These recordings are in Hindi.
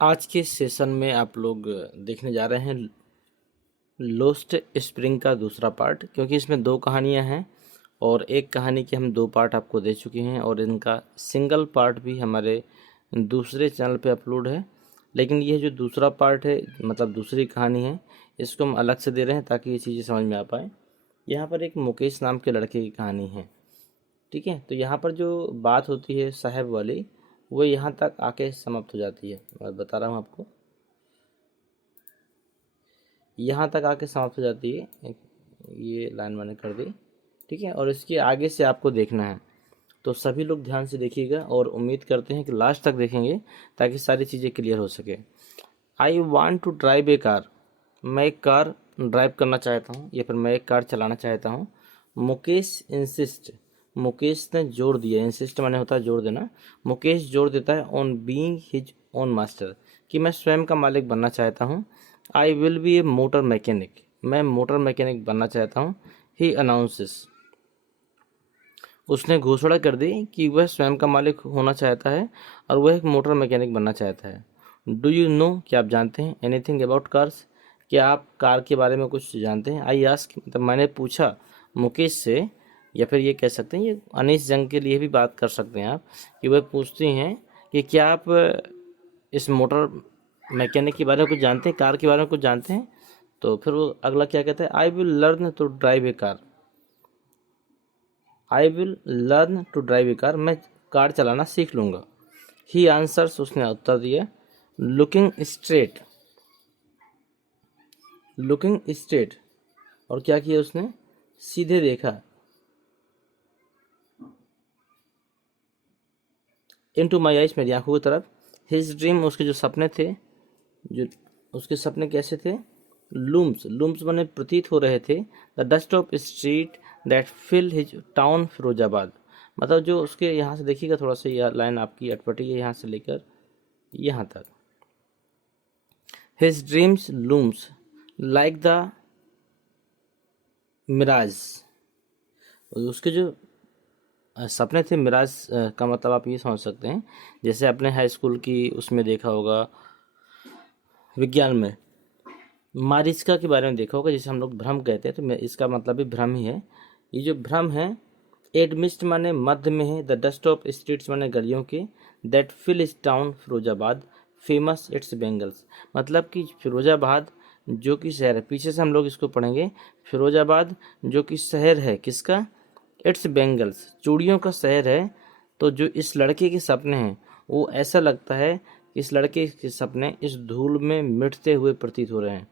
आज के सेशन में आप लोग देखने जा रहे हैं लोस्ट स्प्रिंग का दूसरा पार्ट, क्योंकि इसमें दो कहानियां हैं और एक कहानी के हम दो पार्ट आपको दे चुके हैं और इनका सिंगल पार्ट भी हमारे दूसरे चैनल पे अपलोड है। लेकिन ये जो दूसरा पार्ट है, मतलब दूसरी कहानी है, इसको हम अलग से दे रहे हैं ताकि ये चीज़ें समझ में आ पाए। यहाँ पर एक मुकेश नाम के लड़के की कहानी है, ठीक है। तो यहाँ पर जो बात होती है साहब वाली, वो यहाँ तक आके समाप्त हो जाती है। मैं बता रहा हूँ आपको, यहाँ तक आके समाप्त हो जाती है। ये लाइन मैंने कर दी, ठीक है। और इसके आगे से आपको देखना है, तो सभी लोग ध्यान से देखिएगा और उम्मीद करते हैं कि लास्ट तक देखेंगे ताकि सारी चीज़ें क्लियर हो सके। I want to drive a car. मैं एक कार ड्राइव करना चाहता हूँ या फिर मैं एक कार चलाना चाहता हूँ। मुकेश इंसिस्ट, मुकेश ने जोर दिया। इंसिस्ट माने होता है जोर देना। मुकेश जोर देता है on being his own master, कि मैं स्वयं का मालिक बनना चाहता हूँ। I will be A motor mechanic, मैं मोटर मैकेनिक बनना चाहता हूँ। ही अनाउंसेस, उसने घोषणा कर दी कि वह स्वयं का मालिक होना चाहता है और वह एक मोटर मैकेनिक बनना चाहता है। डू यू नो, क्या आप जानते हैं, एनीथिंग अबाउट कार्स, क्या आप कार के बारे में कुछ जानते हैं। आई आस्क, मतलब मैंने पूछा मुकेश से, या फिर ये कह सकते हैं, ये अनीस जंग के लिए भी बात कर सकते हैं आप, कि वह पूछती हैं कि क्या आप इस मोटर मैकेनिक के बारे में कुछ जानते हैं, कार के बारे में कुछ जानते हैं। तो फिर वो अगला क्या कहता है, I will learn to drive a car, I will learn to drive a car, मैं कार चलाना सीख लूँगा। ही आंसर्स, उसने उत्तर दिया, लुकिंग स्ट्रेट, लुकिंग स्ट्रेट, और क्या किया उसने, सीधे देखा, इनटू माई आइज, मेरी आंखों की तरफ। हिज ड्रीम, उसके जो सपने थे, जो उसके सपने कैसे थे, लूम्स, लूम्स बने प्रतीत हो रहे थे, the dust of street that fill his town Firozabad, मतलब जो उसके, यहाँ से देखिएगा थोड़ा सा, यह लाइन आपकी अटपटी है यहाँ से लेकर यहाँ तक। His dreams looms like the mirage, उसके जो सपने थे, मिराज का मतलब आप ये समझ सकते हैं, जैसे अपने हाई स्कूल की उसमें देखा होगा, विज्ञान में मारीचिका के बारे में देखा होगा, जिसे हम लोग भ्रम कहते हैं, तो इसका मतलब भी भ्रम ही है। ये जो भ्रम है, एडमिस्ट माने मध्य में है, द डस्ट ऑफ स्ट्रीट्स माने गलियों के, that fill is town Firozabad famous its bangles, मतलब कि फिरोजाबाद जो कि शहर है, पीछे से हम लोग इसको पढ़ेंगे, फिरोजाबाद जो कि शहर है किसका, इट्स बेंगल्स, चूड़ियों का शहर है। तो जो इस लड़के के सपने हैं, वो ऐसा लगता है कि इस लड़के के सपने इस धूल में मिटते हुए प्रतीत हो रहे हैं।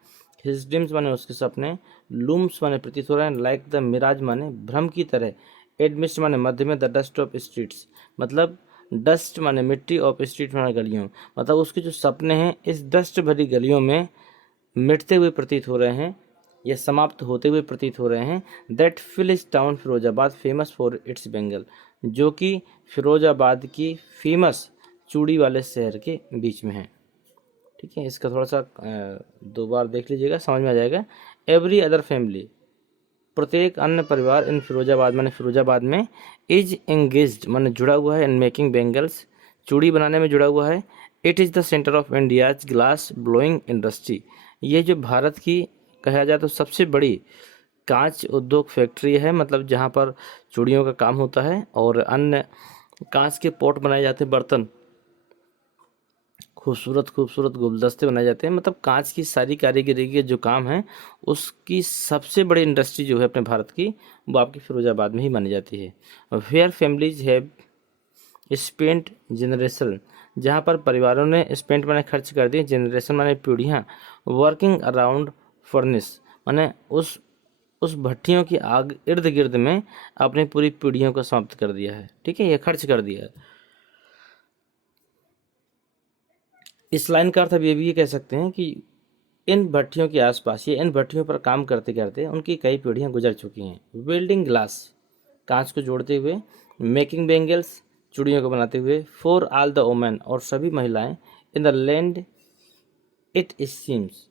हिज ड्रीम्स माने उसके सपने, लूम्स माने प्रतीत हो रहे हैं, लाइक द मिराज माने भ्रम की तरह, एडमिस्ट माने मध्य में, द डस्ट ऑफ स्ट्रीट्स, मतलब डस्ट माने मिट्टी, ऑफ स्ट्रीट माने गलियों, मतलब उसके जो सपने हैं इस डस्ट भरी गलियों में मिटते हुए प्रतीत हो रहे हैं, या समाप्त होते हुए प्रतीत हो रहे हैं। That fill is town Firozabad famous for its bangle, जो कि फिरोजाबाद की फेमस चूड़ी वाले शहर के बीच में है, ठीक है। इसका थोड़ा सा दो बार देख लीजिएगा, समझ में आ जाएगा। एवरी अदर फैमिली, प्रत्येक अन्य परिवार, इन फिरोजाबाद माने फिरोजाबाद में, इज एंगेज्ड माने जुड़ा हुआ है, इन मेकिंग बेंगल्स, चूड़ी बनाने में जुड़ा हुआ है। It is the centre of India's glass blowing industry, ये जो भारत की कहा जाए तो सबसे बड़ी कांच उद्योग फैक्ट्री है, मतलब जहाँ पर चूड़ियों का काम होता है और अन्य कांच के पॉट बनाए जाते हैं, बर्तन, खूबसूरत खूबसूरत गुलदस्ते बनाए जाते हैं, मतलब कांच की सारी कारीगरी के जो काम है, उसकी सबसे बड़ी इंडस्ट्री जो है अपने भारत की, वो आपकी फिरोजाबाद में ही मानी जाती है। Where families have spent generation, जहाँ पर परिवारों ने स्पेंट माने खर्च कर दिए, जनरेशन माने पीढ़ियाँ, वर्किंग अराउंड फर्नेस माने उस भट्टियों की आग इर्द गिर्द में अपनी पूरी पीढ़ियों को समाप्त कर दिया है, ठीक है, ये खर्च कर दिया है। इस लाइन का अर्थ अब ये भी कह सकते हैं कि इन भट्टियों के आसपास, ये इन भट्टियों पर काम करते करते उनकी कई पीढ़ियां गुजर चुकी हैं। वेल्डिंग ग्लास, कांच को जोड़ते हुए, मेकिंग बेंगल्स, चूड़ियों को बनाते हुए, फॉर ऑल द वोमेन, और सभी महिलाएं, in the land it seems,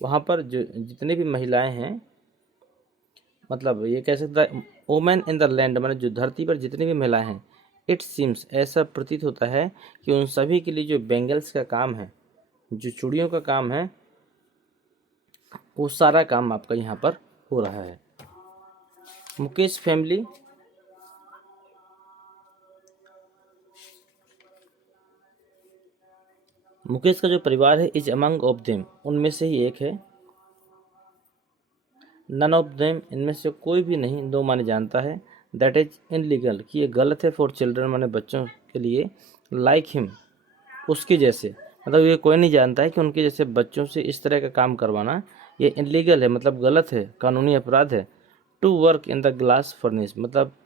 वहाँ पर जो जितनी भी महिलाएं हैं, मतलब ये कह सकता है वोमेन इन द लैंड, मतलब जो धरती पर जितनी भी महिलाएं हैं, इट सीम्स, ऐसा प्रतीत होता है कि उन सभी के लिए जो बेंगल्स का काम है, जो चूड़ियों का काम है वो सारा काम आपका यहाँ पर हो रहा है। मुकेश फैमिली मुकेश का जो परिवार है इज अमंग ऑफ देम, उनमें से ही एक है। नन ऑफ देम, इनमें से कोई भी नहीं, दो माने जानता है। दैट इज इनलीगल, कि ये गलत है। फॉर चिल्ड्रन माने बच्चों के लिए। लाइक हिम, उसके जैसे, मतलब ये कोई नहीं जानता है कि उनके जैसे बच्चों से इस तरह का काम करवाना ये इनलीगल है, मतलब गलत है, कानूनी अपराध है। To work in the glass furnace, मतलब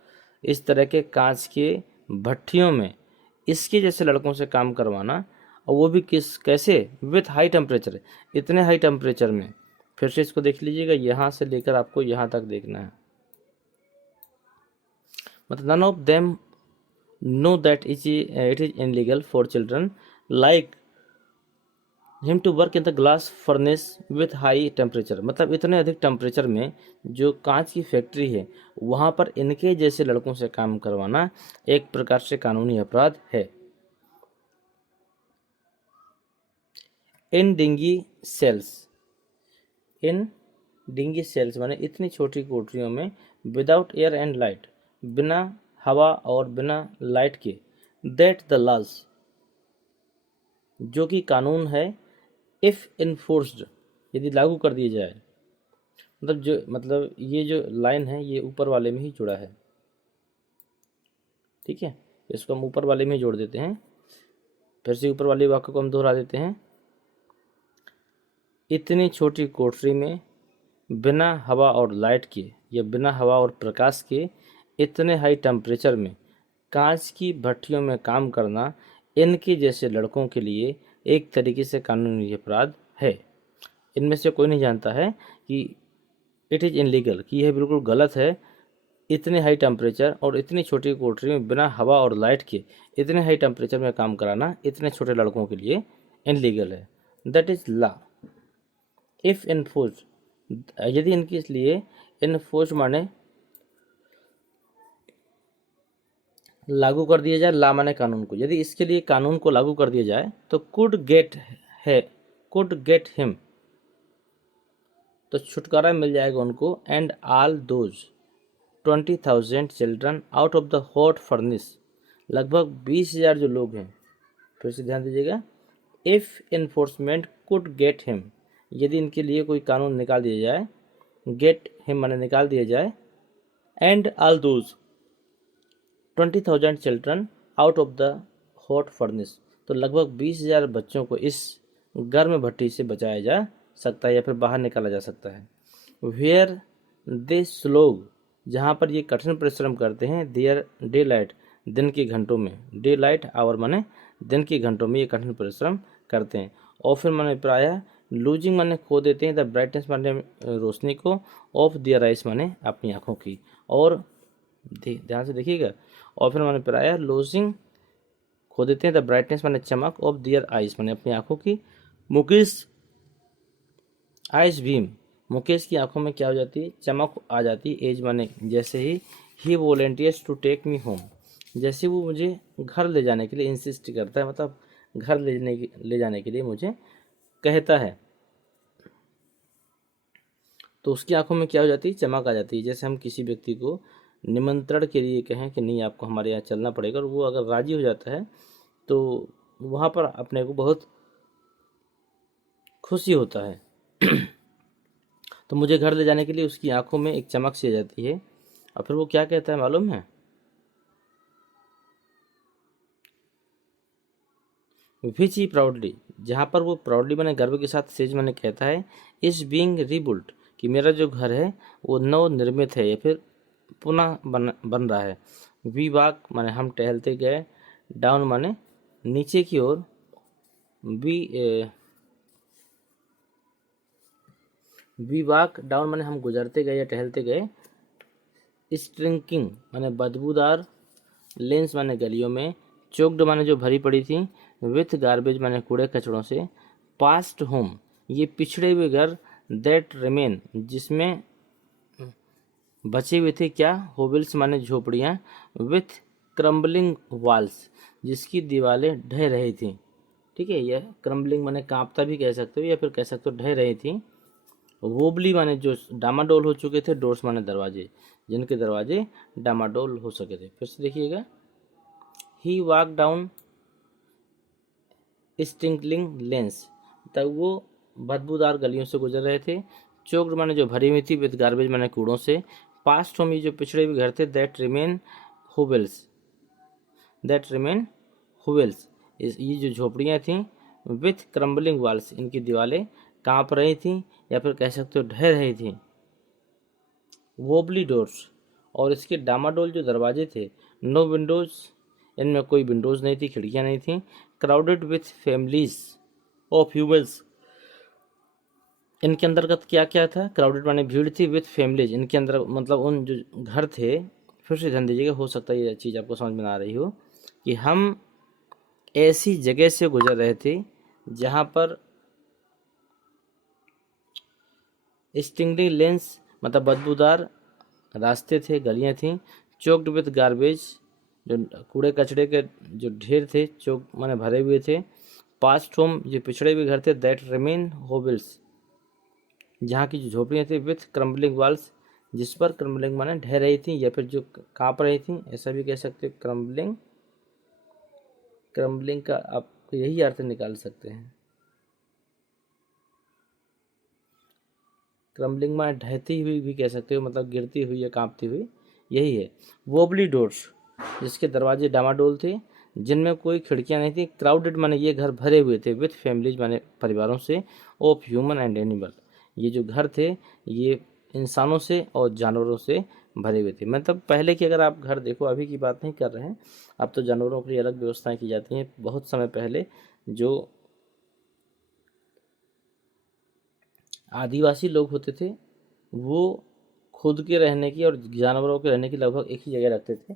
इस तरह के कांच के भट्ठियों में इसके जैसे लड़कों से काम करवाना, और वो भी कैसे, विथ हाई टेम्परेचर, इतने हाई टेम्परेचर में। फिर से इसको देख लीजिएगा, यहाँ से लेकर आपको यहाँ तक देखना है। मतलब none of them know that it is illegal for children like him to work in the glass furnace with high temperature, मतलब इतने अधिक टेम्परेचर में जो कांच की फैक्ट्री है वहाँ पर इनके जैसे लड़कों से काम करवाना एक प्रकार से कानूनी अपराध है। इन डिंगी सेल्स, इन डिंगी सेल्स माने इतनी छोटी कोठरियों में, विदाउट एयर एंड लाइट, बिना हवा और बिना लाइट के, दैट द लॉज, जो कि कानून है, इफ़ इन्फोर्स्ड, यदि लागू कर दिए जाए, मतलब ये जो लाइन है ये ऊपर वाले में ही जुड़ा है, ठीक है, इसको हम ऊपर वाले में ही जोड़ देते हैं। फिर से ऊपर वाले वाक्य को हम दोहरा देते हैं। इतनी छोटी कोठरी में बिना हवा और लाइट के या बिना हवा और प्रकाश के इतने हाई टेम्परेचर में कांच की भट्टियों में काम करना इनके जैसे लड़कों के लिए एक तरीके से कानूनी अपराध है। इनमें से कोई नहीं जानता है कि इट इज़ इनलीगल, कि यह बिल्कुल गलत है। इतने हाई टेम्परेचर और इतनी छोटी कोठरी में बिना हवा और लाइट के इतने हाई टेम्परेचर में काम कराना इतने छोटे लड़कों के लिए इनलीगल है। That is law if enforce, यदि इनके इसलिए इन्फोर्स माने लागू कर दिया जाए, ला माने कानून को, यदि इसके लिए कानून को लागू कर दिया जाए तो कुड गेट हिम, तो छुटकारा मिल जाएगा उनको। And all those 20,000 children out of the hot furnace, लगभग 20,000 जो लोग हैं, फिर से ध्यान दीजिएगा, if enforcement could get him, यदि इनके लिए कोई कानून निकाल दिया जाए, गेट हिम माने निकाल दिया जाए, and all those 20,000 children out of the hot furnace, तो लगभग 20,000 बच्चों को इस गर्म भट्टी से बचाया जा सकता है या फिर बाहर निकाला जा सकता है। वेयर दे स्लोग, जहाँ पर ये कठिन परिश्रम करते हैं, देयर डे लाइट, दिन के घंटों में, डे लाइट आवर माने दिन के घंटों में ये कठिन परिश्रम करते हैं। और फिर माने प्रायः, लूजिंग माने खो देते हैं, द ब्राइटनेस माने रोशनी को, ऑफ दियर आइस माने अपनी आँखों की, और ध्यान से देखिएगा, और फिर माने प्रायः लूजिंग खो देते हैं, द ब्राइटनेस माने चमक, ऑफ दियर आइस माने अपनी आँखों की। मुकेश आइस भीम, मुकेश की आंखों में क्या हो जाती है, चमक आ जाती है। एज माने जैसे ही volunteers to take me home, जैसे वो मुझे घर ले जाने के लिए इंसिस्ट करता है, मतलब घर ले जाने के लिए मुझे कहता है, तो उसकी आंखों में क्या हो जाती है, चमक आ जाती है। जैसे हम किसी व्यक्ति को निमंत्रण के लिए कहें कि नहीं आपको हमारे यहाँ चलना पड़ेगा, और वो अगर राजी हो जाता है तो वहाँ पर अपने को बहुत खुशी होता है। तो मुझे घर ले जाने के लिए उसकी आंखों में एक चमक सी आ जाती है। और फिर वो क्या कहता है मालूम है, विच ही प्राउडली, जहाँ पर वो प्राउडली मैंने गर्व के साथ सेज मैंने कहता है, इस बीइंग रीबुल्ट, कि मेरा जो घर है वो नव निर्मित है या फिर पुनः बन रहा है। वी वॉक माने हम टहलते गए, डाउन माने नीचे की ओर, वी वॉक डाउन माने हम गुजरते गए या टहलते गए, स्ट्रिंकिंग माने बदबूदार, लेंस माने गलियों में, चोक्ड माने जो भरी पड़ी थी, विथ गार्बेज माने कूड़े कचड़ों से, पास्ट होम ये पिछड़े हुए घर, दैट रिमेन जिसमें बचे हुए थे क्या, होबिल्स माने झोपड़ियाँ, विथ क्रम्बलिंग वॉल्स जिसकी दीवारें ढह रही थी, ठीक है। यह क्रम्बलिंग माने कांपता भी कह सकते हो, या फिर कह सकते हो ढह रही थी। वोबली माने जो डामाडोल हो चुके थे। डोर्स माने दरवाजे, जिनके दरवाजे डामाडोल हो सके थे। फिर से देखिएगा, ही वॉक डाउन स्टिंकलिंग लेंस, तब वो बदबूदार गलियों से गुजर रहे थे। चोक्ड माने जो भरी हुई थी, विद गार्बेज माने कूड़ों से। पास्ट होम, ये जो पिछड़े हुए घर थे। दैट रिमेन हुवेल्स, ये जो झोपड़ियाँ थीं। विथ क्रम्बलिंग वॉल्स, इनकी दीवारें कांप रही थीं, या फिर कह सकते हो ढह रही थीं। वोबली डोर्स, और इसके डामाडोल जो दरवाजे थे। नो विंडोज, इनमें कोई विंडोज़ नहीं थी, खिड़कियाँ नहीं थीं। Crowded with families of humans, इनके अंतर्गत क्या क्या था। क्राउडेड माने भीड़ थी। विथ फैमिलीज, इनके अंदर मतलब उन जो घर थे। फिर से ध्यान दीजिएगा, हो सकता है ये चीज़ आपको समझ में ना आ रही हो, कि हम ऐसी जगह से गुजर रहे थे जहाँ पर स्टिंगलिंग लेंस मतलब बदबूदार रास्ते थे, गलियाँ थीं। चोक्ड विथ गार्बेज, जो कूड़े कचड़े के जो ढेर थे, चौक माने भरे हुए थे। पास्ट होम, जो पिछड़े हुए घर थे। दैट रिमेन होबल्स, जहाँ की जो झोपड़ियाँ थी। विथ क्रम्बलिंग वॉल्स, जिस पर क्रम्बलिंग माने ढह रही थी, या फिर जो काँप रही थी, ऐसा भी कह सकते हैं। क्रम्बलिंग का आप यही अर्थ निकाल सकते हैं। क्रम्बलिंग में ढहती हुई भी कह सकते हो, मतलब गिरती हुई या कांपती हुई, यही है। वोबली डोर्स, जिसके दरवाजे डामाडोल थे, जिनमें कोई खिड़कियां नहीं थी। क्राउडेड माने ये घर भरे हुए थे। विथ फैमिलीज माने परिवारों से। ऑफ ह्यूमन एंड एनिमल, ये जो घर थे ये इंसानों से और जानवरों से भरे हुए थे। मतलब पहले की अगर आप घर देखो, अभी की बात नहीं कर रहे हैं, अब तो जानवरों के लिए अलग व्यवस्थाएं की जाती हैं। बहुत समय पहले जो आदिवासी लोग होते थे, वो खुद के रहने की और जानवरों के रहने की लगभग एक ही जगह रखते थे।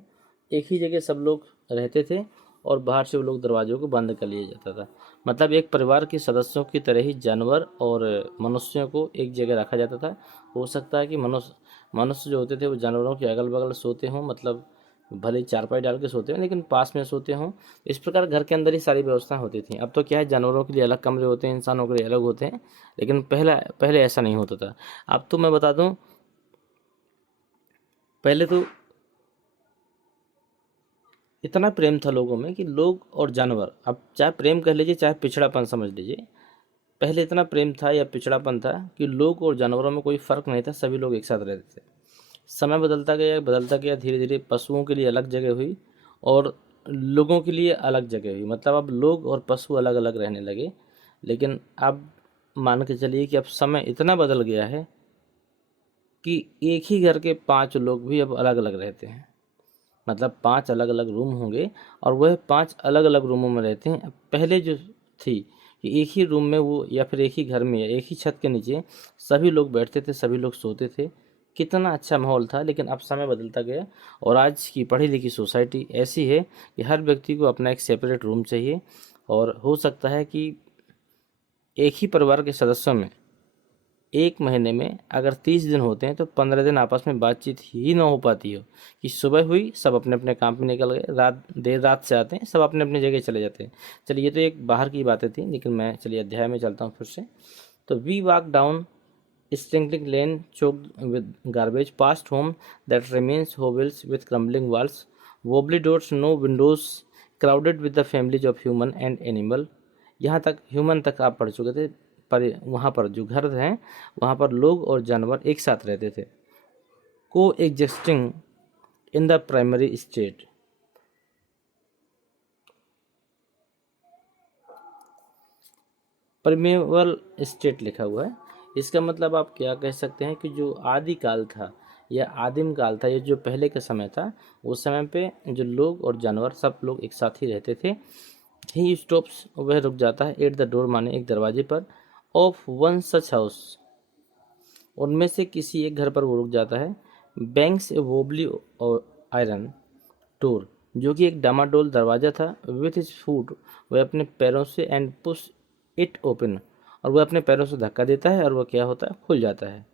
एक ही जगह सब लोग रहते थे, और बाहर से वो लोग दरवाज़ों को बंद कर लिया जाता था। मतलब एक परिवार के सदस्यों की तरह ही जानवर और मनुष्यों को एक जगह रखा जाता था। हो सकता है कि मनुष्य मनुष्य जो होते थे वो जानवरों के अगल बगल सोते हों, मतलब भले ही चारपाई डाल के सोते हों, लेकिन पास में सोते हों। इस प्रकार घर के अंदर ही सारी व्यवस्था होती थी। अब तो क्या है, जानवरों के लिए अलग कमरे होते हैं, इंसानों के लिए अलग होते हैं, लेकिन पहले ऐसा नहीं होता था। अब तो मैं बता दूं, पहले तो इतना प्रेम था लोगों में कि लोग और जानवर, अब चाहे प्रेम कह लीजिए चाहे पिछड़ापन समझ लीजिए, पहले इतना प्रेम था या पिछड़ापन था कि लोग और जानवरों में कोई फ़र्क नहीं था, सभी लोग एक साथ रहते थे। समय बदलता गया, धीरे धीरे पशुओं के लिए अलग जगह हुई और लोगों के लिए अलग जगह हुई। मतलब अब लोग और पशु अलग अलग रहने लगे। लेकिन अब मान के चलिए कि अब समय इतना बदल गया है कि एक ही घर के 5 लोग भी अब अलग अलग रहते हैं। मतलब 5 अलग अलग रूम होंगे, और वह 5 अलग अलग रूमों में रहते हैं। पहले जो थी कि एक ही रूम में वो, या फिर एक ही घर में, या एक ही छत के नीचे सभी लोग बैठते थे, सभी लोग सोते थे, कितना अच्छा माहौल था। लेकिन अब समय बदलता गया, और आज की पढ़ी लिखी सोसाइटी ऐसी है कि हर व्यक्ति को अपना एक सेपरेट रूम चाहिए। और हो सकता है कि एक ही परिवार के सदस्यों में एक महीने में अगर 30 दिन होते हैं, तो 15 दिन आपस में बातचीत ही ना हो पाती हो, कि सुबह हुई सब अपने अपने काम पे निकल गए, देर रात से आते हैं, सब अपने अपने जगह चले जाते हैं। चलिए, ये तो एक बाहर की बातें थी, लेकिन मैं चलिए अध्याय में चलता हूँ फिर से। तो we walk down stinking lane choked with garbage, past home that remains hovels with crumbling walls, wobbly doors, no windows, crowded with the families of human and animal। यहाँ तक ह्यूमन तक आप पढ़ चुके थे, पर वहाँ पर जो घर हैं वहाँ पर लोग और जानवर एक साथ रहते थे। Coexisting in the primary state, primeval state लिखा हुआ है। इसका मतलब आप क्या कह सकते हैं कि जो आदिकाल था या आदिम काल था, ये जो पहले का समय था, उस समय पे जो लोग और जानवर सब लोग एक साथ ही रहते थे। ही स्टॉप्स, वह रुक जाता है। एट द डोर माने एक दरवाजे पर। ऑफ वन सच हाउस, उनमें से किसी एक घर पर वो रुक जाता है। बैंक्स ए वोबली और आयरन डोर, जो कि एक डामाडोल दरवाज़ा था। विथ हिज फूट, वह अपने पैरों से, एंड पुश इट ओपन, और वह अपने पैरों से धक्का देता है और वह क्या होता है, खुल जाता है।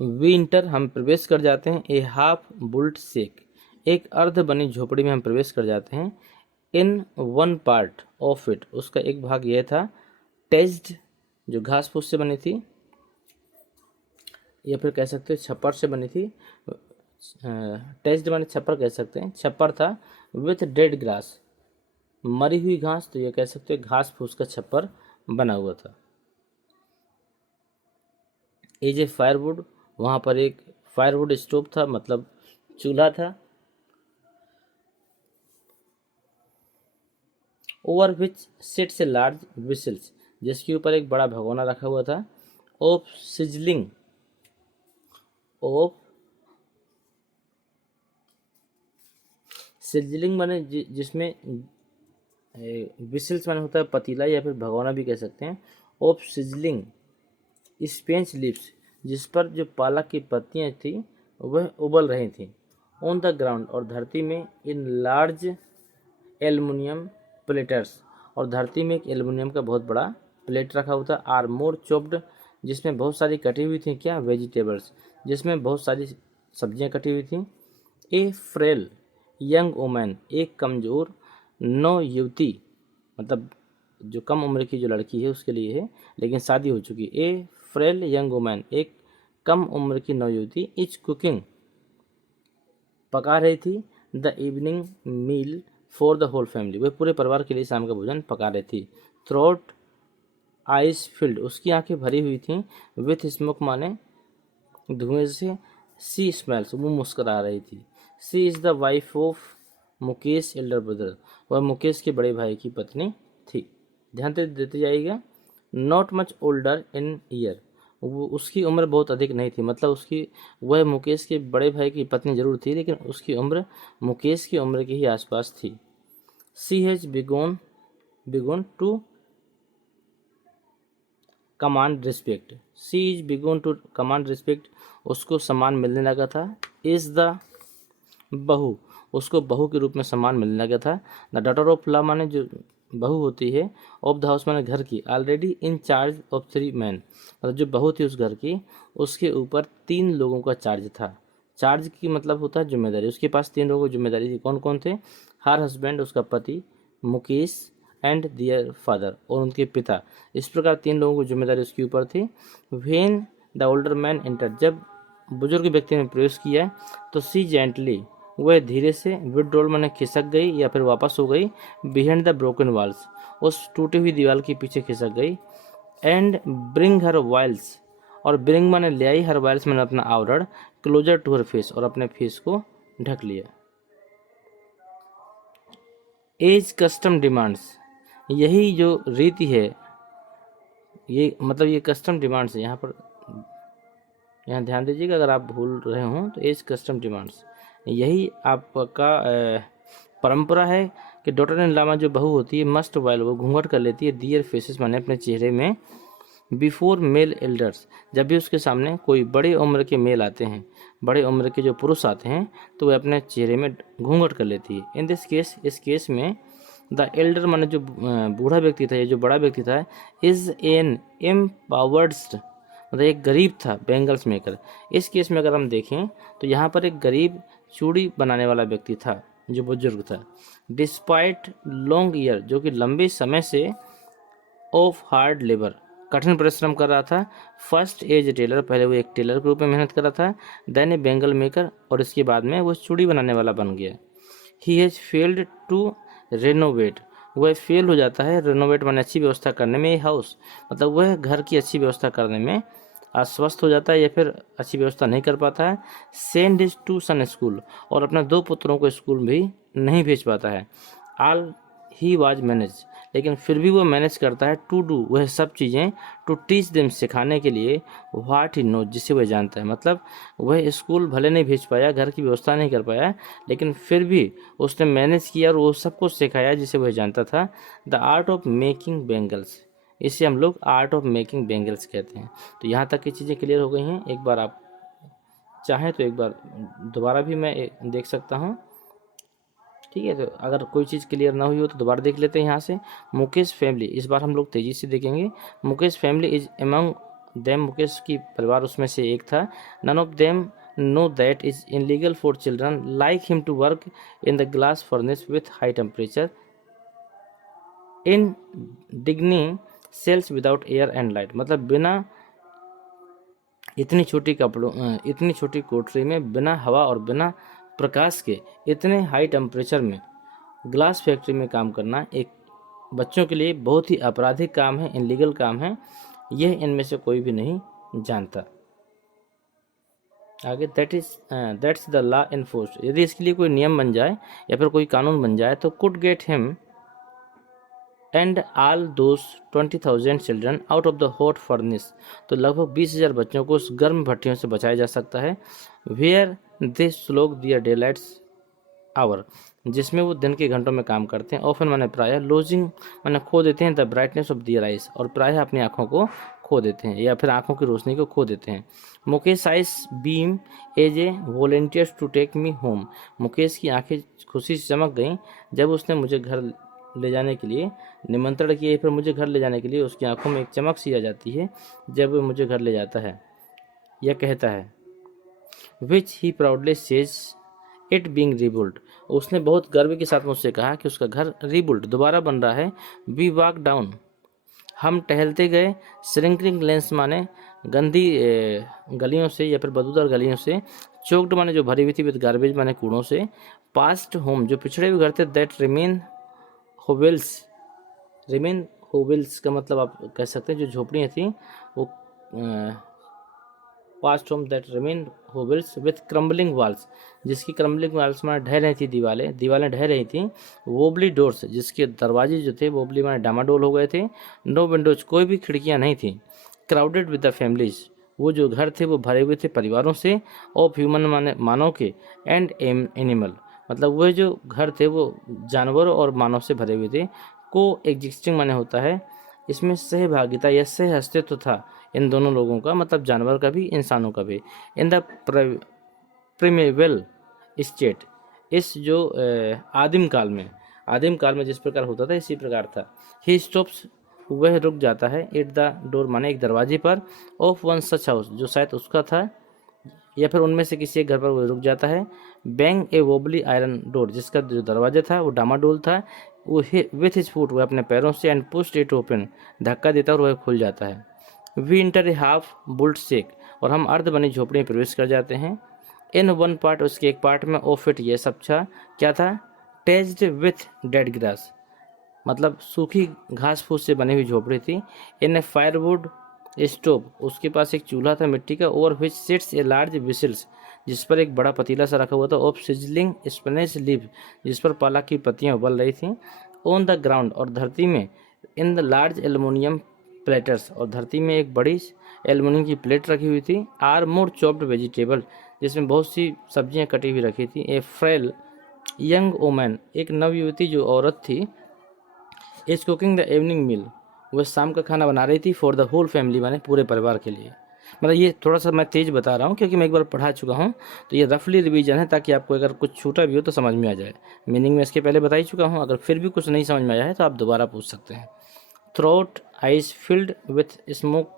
वी इंटर, हम प्रवेश कर जाते हैं। ए हाफ बुल्ट शेक, एक अर्ध बनी झोपड़ी में हम प्रवेश कर जाते हैं। In one part of it, उसका एक भाग यह था, टेज्ड जो घास फूस से बनी थी, या फिर कह सकते हैं छप्पर से बनी थी, टेज्ड माने छप्पर कह सकते हैं, छप्पर था, विथ डेड ग्रास मरी हुई घास, तो ये कह सकते हैं घास फूस का छप्पर बना हुआ था। एज ए फायरवुड, वहाँ पर एक फायरवुड स्टोव था, मतलब चूल्हा था। Over which sits a large vessels, जिसके ऊपर एक बड़ा भगोना रखा हुआ था। ऑफ सिजलिंग, ऑफ सिजलिंग माने जिसमें विसल्स माने होता है पतीला या फिर भगोना भी कह सकते हैं। ऑफ सिजलिंग स्पेंच लिप्स, जिस पर जो पालक की पत्तियां थी वह उबल रही थी। ऑन द ग्राउंड, और धरती में, इन लार्ज एल्युमिनियम प्लेटर्स, और धरती में एक एल्युमिनियम का बहुत बड़ा प्लेट रखा हुआ था। आर मोर चॉप्ड, जिसमें बहुत सारी कटी हुई थी क्या, वेजिटेबल्स, जिसमें बहुत सारी सब्जियां कटी हुई थी। ए फ्रेल यंग वुमेन, एक कमज़ोर नौ युवती, मतलब जो कम उम्र की जो लड़की है उसके लिए है, लेकिन शादी हो चुकी। ए फ्रेल यंग वुमेन, एक कम उम्र की नौयुवती, इज कुकिंग पका रही थी, the evening meal for the whole family, वह पूरे परिवार के लिए शाम का भोजन पका रही थी। थ्रोट आइस फील्ड, उसकी आंखें भरी हुई थीं, विथ स्मोक माने धुएं से। सी स्मेल्स, वो मुस्करा रही थी। She is the wife of Mukesh elder brother, वह मुकेश के बड़े भाई की पत्नी थी। ध्यान से देते जाइएगा। Not much older in year, वो उसकी उम्र बहुत अधिक नहीं थी, मतलब उसकी, वह मुकेश के बड़े भाई की पत्नी जरूर थी, लेकिन उसकी उम्र मुकेश की उम्र के ही आसपास थी। She has begun to command respect, she is begun to command respect, उसको सम्मान मिलने लगा था। इज द बहू, उसको बहू के रूप में सम्मान मिलने लगा था। द डॉटर ऑफ ला माने जो बहू होती है, ऑफ द हाउस माने घर की, already in charge of 3 man, मतलब जो बहू थी उस घर की, उसके ऊपर 3 लोगों का चार्ज था। चार्ज की मतलब होता है जिम्मेदारी, उसके पास 3 लोगों की जिम्मेदारी थी। कौन कौन थे, हर हस्बैंड उसका पति, मुकेश एंड दियर फादर, और उनके पिता, इस प्रकार 3 लोगों की जिम्मेदारी उसके ऊपर थी। When the older man enter, जब बुजुर्ग व्यक्ति ने प्रवेश किया, तो सी जेंटली, वह धीरे से, विड्रॉल माने खिसक गई या फिर वापस हो गई, बिहाइंड द ब्रोकन वॉल्स, उस टूटी हुई दीवार के पीछे खिसक गई। एंड ब्रिंग हर वाइल्स, और ब्रिंग माने ले आई, हर वाइल्स मैंने अपना आवरण, क्लोजर टू हर फेस, और अपने फेस को ढक लिया। एज कस्टम डिमांड्स, यही जो रीति है, ये मतलब ये कस्टम डिमांड्स है, यहाँ ध्यान दीजिएगा, अगर आप भूल रहे हों तो एज कस्टम डिमांड्स, यही आपका परंपरा है कि डॉटर इन लामा जो बहू होती है, मस्ट वाइल, वो घूंघट कर लेती है, दियर फेसेस माने अपने चेहरे में, बिफोर मेल एल्डर्स, जब भी उसके सामने कोई बड़े उम्र के मेल आते हैं, बड़े उम्र के जो पुरुष आते हैं, तो वह अपने चेहरे में घूंघट कर लेती है। इन दिस केस, इस केस में, द एल्डर माने जो बूढ़ा व्यक्ति था, ये जो बड़ा व्यक्ति था, इज एन एम्पावर्ड, मतलब एक गरीब था, बेंगल्स मेकर। इस केस में अगर हम देखें तो यहाँ पर एक गरीब चूड़ी बनाने वाला व्यक्ति था, जो बुजुर्ग था। डिस्पाइट लॉन्ग ईयर, जो कि लंबे समय से, ऑफ हार्ड लेबर, कठिन परिश्रम कर रहा था। फर्स्ट एज टेलर, पहले वो एक टेलर के रूप में मेहनत कर रहा था। देन ए बेंगल मेकर, और इसके बाद में वो चूड़ी बनाने वाला बन गया। He has failed to renovate, वह फेल हो जाता है, रेनोवेट माने अच्छी व्यवस्था करने में, हाउस मतलब वह घर की अच्छी व्यवस्था करने में अस्वस्थ हो जाता है या फिर अच्छी व्यवस्था नहीं कर पाता है। Send his two son school, और अपने 2 पुत्रों को स्कूल भी नहीं भेज पाता है। ऑल ही वाज मैनेज, लेकिन फिर भी वो मैनेज करता है, टू डू, वह सब चीज़ें, टू टीच देम, सिखाने के लिए, व्हाट ही नो, जिसे वह जानता है, मतलब वह स्कूल भले नहीं भेज पाया, घर की व्यवस्था नहीं कर पाया, लेकिन फिर भी उसने मैनेज किया और वो सबको सिखाया जिसे वह जानता था। The art of making bangles, इसे हम लोग आर्ट ऑफ मेकिंग बेंगल्स कहते हैं। तो यहाँ तक की चीज़ें क्लियर हो गई हैं। एक बार आप चाहें तो एक बार दोबारा भी मैं देख सकता हूँ, ठीक है। तो अगर कोई चीज़ क्लियर ना हुई हो तो दोबारा देख लेते हैं यहाँ से। मुकेश फैमिली, इस बार हम लोग तेज़ी से देखेंगे। Mukesh family is among them, Mukesh की परिवार उसमें से एक था। None of them know that is illegal for children like him to work in the glass furnace with high temperature in डिग्नी cells without air and light, मतलब बिना इतनी छोटी कोठरी में बिना हवा और बिना प्रकाश के इतने हाई टेम्परेचर में ग्लास फैक्ट्री में काम करना एक बच्चों के लिए बहुत ही आपराधिक काम है, इनलीगल काम है। यह इनमें से कोई भी नहीं जानता। आगे दैट्स द लॉ इन्फोर्स्ड, यदि इसके लिए कोई नियम बन जाए या फिर कोई कानून बन जाए तो could get him and all those 20,000 children out of the hot furnace, तो लगभग 20,000 बच्चों को उस गर्म भट्टियों से बचाया जा सकता है। Where they slog their day lights hour, जिसमें वो दिन के घंटों में काम करते हैं। ऑफन माने प्रायः, लूजिंग माने खो देते हैं, the brightness of their eyes, और प्रायः अपनी आंखों को खो देते हैं या फिर आंखों की रोशनी को खो देते हैं। Mukesh eyes beam as a volunteers to take me home, Mukesh की आंखें खुशी से चमक गईं जब उसने मुझे घर ले जाने के लिए निमंत्रण किए, फिर मुझे घर ले जाने के लिए उसकी आंखों में एक चमक सी आ जाती है जब वो मुझे घर ले जाता है। यह कहता है विच ही प्राउडली सेज इट बीइंग रिबुल्ड, उसने बहुत गर्व के साथ मुझसे कहा कि उसका घर रिबुल्ड दोबारा बन रहा है। वी वॉक डाउन, हम टहलते गए। श्रिंकिंग लेंस माने गंदी गलियों से या फिर बदबूदार गलियों से। चोक्ड माने जो भरी हुई थी, विद गार्बेज माने कूड़ों से। पास्ट होम, जो पिछड़े हुए घर थे। दैट रिमेन होवेल्स का मतलब आप कह सकते हैं जो झोपड़ियाँ थी वो past home that remain hovels with crumbling walls, जिसकी क्रम्बलिंग वाल्स माने ढह रही थी, दीवारें ढह रही थी। वोबली डोर्स, जिसके दरवाजे जो थे वोबली माने डामाडोल हो गए थे। नो विंडोज, कोई भी खिड़कियां नहीं थी। क्राउडेड विद द फैमिलीज, वो जो घर थे वो भरे हुए थे परिवारों से। ऑफ ह्यूमन माने मानव के, एंड एनिमल, मतलब वह जो घर थे वो जानवरों और मानव से भरे हुए थे। को एग्जिस्टिंग माने होता है इसमें सहभागिता या सह अस्तित्व था इन दोनों लोगों का, मतलब जानवर का भी इंसानों का भी। इन द प्रिमेवल स्टेट, इस जो आदिम काल में जिस प्रकार होता था इसी प्रकार था। ही स्टॉप्स, वह रुक जाता है। एट द डोर माने एक दरवाजे पर। ऑफ वन सच हाउस, जो शायद उसका था या फिर उनमें से किसी एक घर पर वो रुक जाता है। बैंग ए वोबली आयरन डोर, जिसका जो दरवाजा था वो डामाडोल था। वो विथ हिज फुट, वह अपने पैरों से। एंड पुश्ड इट ओपन, धक्का देता और वह खुल जाता है। We enter a half built shack, और हम अर्ध बनी झोपड़ी में प्रवेश कर जाते हैं। इन वन पार्ट, उसके एक पार्ट में। ऑफ इट, ये सब क्या था? टेज्ड विथ डेड ग्रास, मतलब सूखी घास फूस से बनी हुई झोपड़ी थी। इन ए फायरवुड स्टोव, उसके पास एक चूल्हा था मिट्टी का। Over which sits a large vessels, जिस पर एक बड़ा पतीला सा रखा हुआ था। ऑफ सिजलिंग स्पिनच लीव, जिस पर पालक की पत्तियां उबल रही थी। ऑन द ग्राउंड, और धरती में। In the large aluminium platters, और धरती में एक बड़ी एल्युमिनियम की प्लेट रखी हुई थी। आर मोर चॉप्ड वेजिटेबल, जिसमें बहुत सी सब्जियां कटी हुई रखी थी। ए फ्रेल यंग वोमैन, एक नवयुवती जो औरत थी। इज कुकिंग द इवनिंग मील, वह शाम का खाना बना रही थी। फॉर द होल फैमिली, माने पूरे परिवार के लिए। मतलब ये थोड़ा सा मैं तेज बता रहा हूँ क्योंकि मैं एक बार पढ़ा चुका हूँ, तो ये रफली रिवीजन है ताकि आपको अगर कुछ छूटा भी हो तो समझ में आ जाए। मीनिंग में इसके पहले बता ही चुका हूँ, अगर फिर भी कुछ नहीं समझ में आया है तो आप दोबारा पूछ सकते हैं। Throat eyes filled with smoke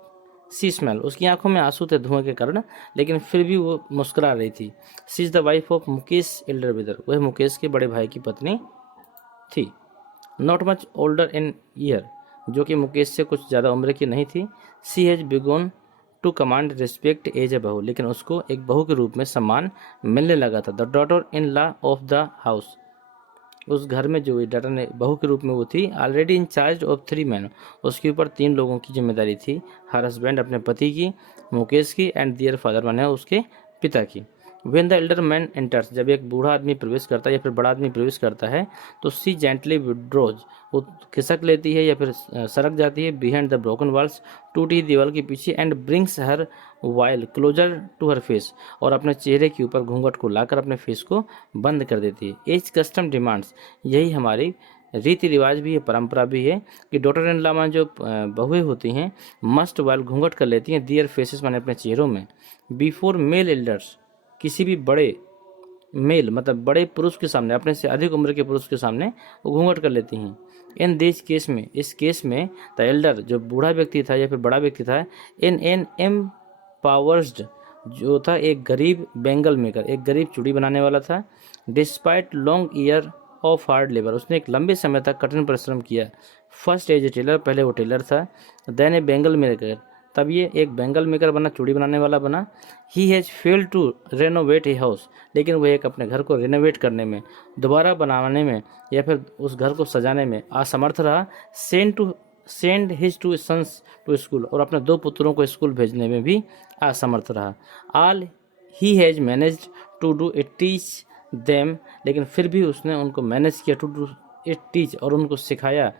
see smell, उसकी आंखों में आंसू थे धुएं के कारण, लेकिन फिर भी वो मुस्कुरा रही थी। She is the wife of Mukesh elder brother, वह मुकेश के बड़े भाई की पत्नी थी। Not much older in year, जो कि मुकेश से कुछ ज़्यादा उम्र की नहीं थी। She has begun to command respect as a bahu, लेकिन उसको एक बहू के रूप में सम्मान मिलने लगा था। The daughter in law of the house, उस घर में जो डॉटर ने बहू के रूप में वो थी। Already in charge of 3 man, उसके ऊपर 3 लोगों की जिम्मेदारी थी। हर हस्बैंड, अपने पति की, मुकेश की, एंड दियर फादर माने उसके पिता की। When the Elder man enters, जब एक बूढ़ा आदमी प्रवेश करता है या फिर बड़ा आदमी प्रवेश करता है तो सी जेंटली विड्रोज, वो खिसक लेती है या फिर सरक जाती है। बिहाइंड द ब्रोकन वॉल्स, टूटी दीवार के पीछे। And brings her veil closer to her face, और अपने चेहरे के ऊपर घूंघट को लाकर अपने फेस को बंद कर देती है। एज कस्टम डिमांड्स, यही हमारी रीति रिवाज भी है, परंपरा भी है कि डॉटर इन लॉ में जो बहुएं होती हैं मस्ट वाइल घूंघट कर लेती हैं। दियर फेसेस माने अपने चेहरों में। बिफोर मेल एल्डर्स, किसी भी बड़े मेल मतलब बड़े पुरुष के सामने, अपने से अधिक उम्र के पुरुष के सामने वो घूंघट कर लेती हैं। इन दिस केस में, इस केस में द एल्डर जो बूढ़ा व्यक्ति था या फिर बड़ा व्यक्ति था, इन एन एम्पावर्ड, जो था एक गरीब बेंगल मेकर, एक गरीब चूड़ी बनाने वाला था। Despite long year of hard labour, उसने एक लंबे समय तक कठिन परिश्रम किया। फर्स्ट एज ए टेलर, पहले वो टेलर था। देन ए बेंगल मेकर, तब ये एक बेंगल मेकर बना, चूड़ी बनाने वाला बना। He has failed to renovate a house, लेकिन वह एक अपने घर को रेनोवेट करने में, दोबारा बनाने में या फिर उस घर को सजाने में असमर्थ रहा। Send his two sons to school, और अपने 2 पुत्रों को स्कूल भेजने में भी असमर्थ रहा। All he has managed to do it teach them, लेकिन फिर भी उसने उनको मैनेज किया, टू डू इट टीच, और उनको सिखाया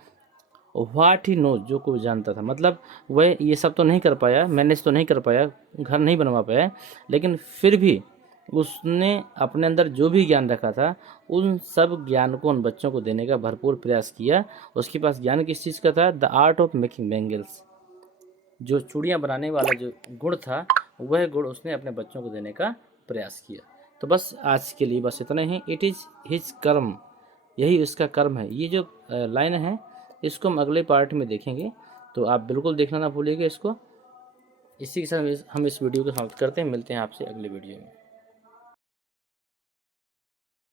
व्हाट ही नोज, जो कोई जानता था। मतलब वह ये सब तो नहीं कर पाया, मैनेज तो नहीं कर पाया, घर नहीं बनवा पाया, लेकिन फिर भी उसने अपने अंदर जो भी ज्ञान रखा था उन सब ज्ञान को उन बच्चों को देने का भरपूर प्रयास किया। उसके पास ज्ञान किस चीज़ का था? The art of making bangles, जो चूड़ियाँ बनाने वाला जो गुण था, वह गुण उसने अपने बच्चों को देने का प्रयास किया। तो बस आज के लिए बस इतना ही। इट इज़ हिज कर्म, यही उसका कर्म है। ये जो लाइन है इसको हम अगले पार्ट में देखेंगे, तो आप बिल्कुल देखना ना भूलिएगा इसको। इसी के साथ हम इस वीडियो को समाप्त करते हैं। मिलते हैं आपसे अगले वीडियो में।